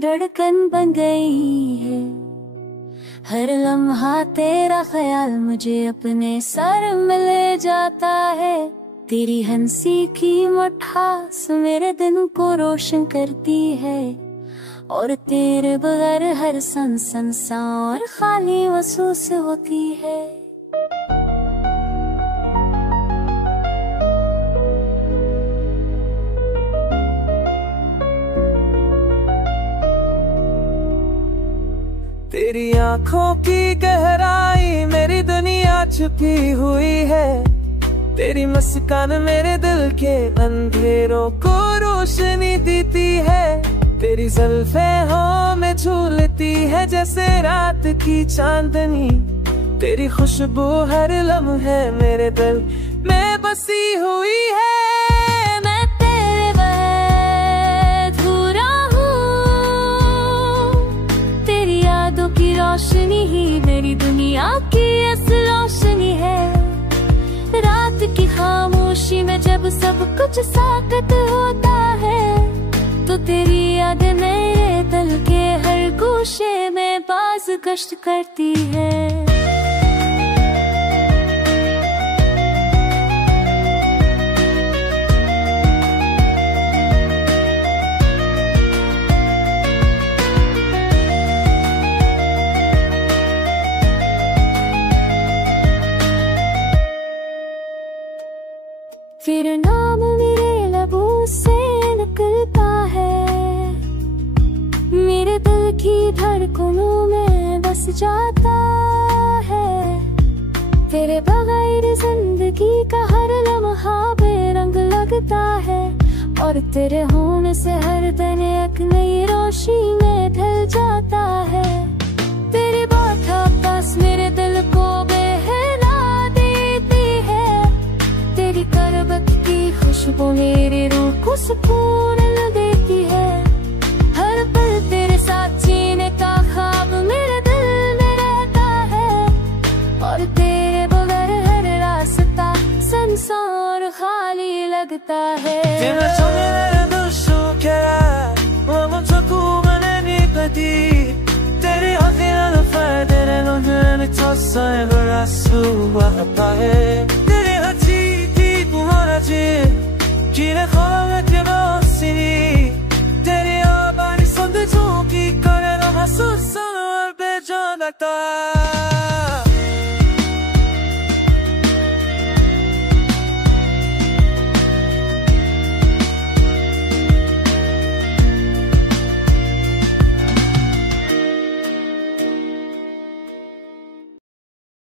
धड़कन बन गई है। हर लम्हा तेरा ख्याल मुझे अपने सर में ले जाता है। तेरी हंसी की मिठास मेरे दिन को रोशन करती है, और तेरे बगैर हर सन और खाली महसूस होती है। तेरी आंखों की गहराई मेरी दुनिया छुपी हुई है। तेरी मुस्कान मेरे दिल के अंधेरों को रोशनी देती है। तेरी जुल्फें हों में झूलती है जैसे रात की चांदनी। तेरी खुशबू हर लम्हे मेरे दिल में बसी हुई है। मैं तेरे बगैर अधूरा हूँ। तेरी यादों की रोशनी ही मेरी दुनिया की असल रोशनी है। रात की खामोशी में जब सब कुछ साकत होता है, तो तेरी याद मेरे दिल के हर गोशे में बाज गश्त करती है। फिर नाम मेरे लबों से निकलता है, मेरे दिल की धड़कनों में बस जाता है। तेरे बगैर जिंदगी का हर लम्हा बेरंग लगता है, और तेरे होने से हर दिन एक नई रोशनी में ढल जाता है। तेरी बात बस मेरे दिल को बहला देती है। तेरी करवत की खुशबू मेरी रूह को सुकून देती है। हर पल तेरे साथ जीने का ख्वाब मेरे दिल में रहता है, और तेरे बगैर हर रास्ता संसार खाली लगता है। तेरी 길에 걸어갈게 멋지니 तेरी आवाज़ सुन झोंकी करे ना महसूस सुन और बेजान लगता है।